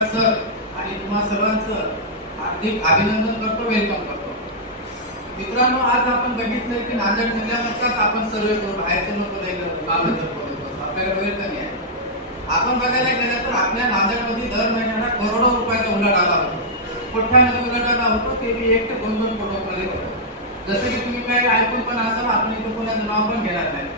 Sir आणि तुम्हा सर्वांचं हार्दिक अभिनंदन करतो, वेलकम करतो. मित्रांनो, आज आपण बघितलं की नांदेड जिल्ह्यामधलाच आपण सर्वे करू, बाहेरचं नको द्यायला आपल्याला वेळ कमी आहे. आपण बघायला गेलं तर आपल्या नांदेडमध्ये दर महिन्याला करोडो रुपयाचा उलाढाल होतो. कोट्यामध्ये उलाढाल होतो, ते बी 1 ते 2 करोडमध्ये होतो. जसं की तुम्ही काही ऐकून पण असाल, आपण इथं कोणाचं नाव पण घेणार नाही.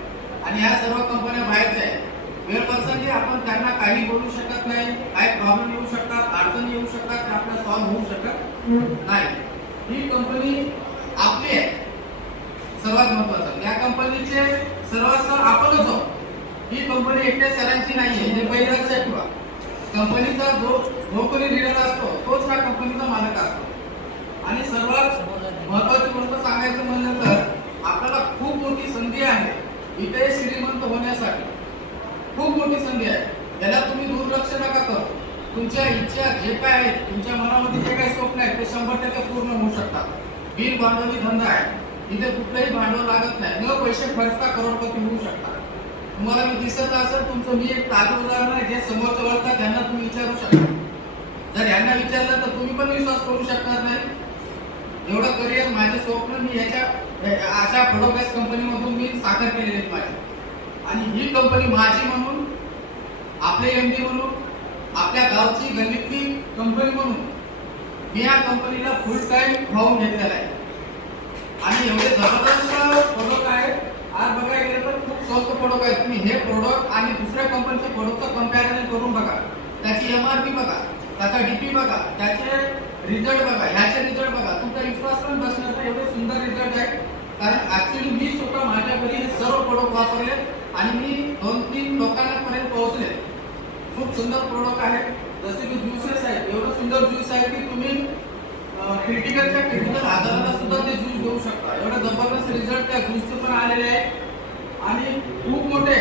आणि या सर्व कंपन्या बाहेरच्या आहेत. वेळ प्रसंगी आपण त्यांना काही बोलू शकत नाही, काही प्रॉब्लेम येऊ शकतात, अडचणी येऊ शकतात, ते आपल्याला सॉल्व्ह होऊ शकत नाही. ही कंपनी आपली आहे, सर्वात महत्वाचं. या कंपनीचे सर्वात आपणच आहोत. ही कंपनी एकट्या सरांची नाहीये, हे पहिलं लक्षात ठेवा. कंपनीचा जो कोणी लीडर असतो तोच या कंपनीचा मालक असतो. आणि सर्वात महत्वाची गोष्ट सांगायचं म्हणलं तर आपल्याला खूप मोठी संधी आहे इथे श्रीमंत होण्यासाठी. खूप मोठी संधी आहे, त्याला तुम्ही दुर्लक्ष नका करू. तुमच्या इच्छा जे काय आहेत, तुमच्या मनामध्ये जे काही स्वप्न आहेत, ते 100% पूर्ण होऊ शकतात. बिन भांडवली धंदा आहे, इथे कुठलंही भांडवल लागत नाही. न पैसे खर्चता करोडपती होऊ शकतात. तुम्हाला मी दिसत असेल, तुमचं मी एक ताजं उदाहरण आहे, जे समोरचं ओळखतात त्यांना तुम्ही विचारू शकता. जर यांना विचारलं तर तुम्ही पण विश्वास करू शकणार नाही. एवढं करिअर, माझे स्वप्न मी याच्या अशा प्रोडक्ट कंपनीमधून मी साकार केलेले आहेत माझे. आणि ही कंपनी माझी म्हणून, आपले एमडी म्हणून, आपल्या गावची गल्लीतली कंपनी म्हणून मी या कंपनीला फुल टाइम खाऊन घेतलेला आहे. आणि एवढे जबरदस्त प्रोडक्ट आहेत. आज बघायला गेलं तर खूप स्वस्त प्रोडक्ट आहेत. तुम्ही हे प्रोडक्ट आणि दुसऱ्या कंपनीचे प्रोडक्टचं कंपॅरिझन करून बघा. त्याची एमआरपी बघा, त्याचा डीपी बघा, त्याचे रिझल्ट बघा, ह्याचे रिझल्ट बघा. तुमचा विश्वास पण बसणार नाही, एवढे सुंदर रिझल्ट आहे. कारण ऍक्च्युली मी स्वतः माझ्या घरी हे सर्व प्रोडक्ट वापरले आणि मी 2-3 लोकांपर्यंत पोहोचले. खूप सुंदर प्रोडक्ट आहे. जसे की ज्यूसेस आहेत, एवढं सुंदर ज्यूस आहे की तुम्ही क्रिटिकल आजाराला सुद्धा ते ज्यूस देऊ शकता. एवढं जबरदस्त रिझल्ट त्या ज्यूसचे पण आलेले आहे. आणि खूप मोठे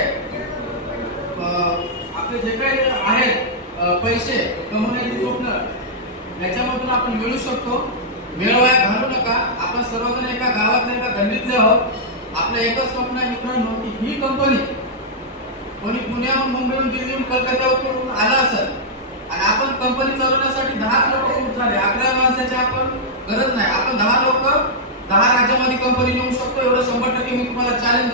आपले जे काही आहेत पैसे कमवण्याचे स्वप्न, याच्यामधून आपण मिळू शकतो. वेळ वाया घालू नका. आपण सर्वजण एका गावातले, एका गल्लीतले आहोत. आपलं एकच स्वप्न आहे मित्रांनो, की ही कंपनी कोणी पुण्याहून, मुंबईहून, दिल्लीहून, कलकत्त्यावरून आला असेल आणि आपण कंपनी चालवण्यासाठी 10 लोक खूप झाले. 11 माणसाची आपण गरज नाही. आपण 10 लोक 10 राज्यामध्ये कंपनी नेऊ शकतो. एवढं 100% मी तुम्हाला चॅलेंज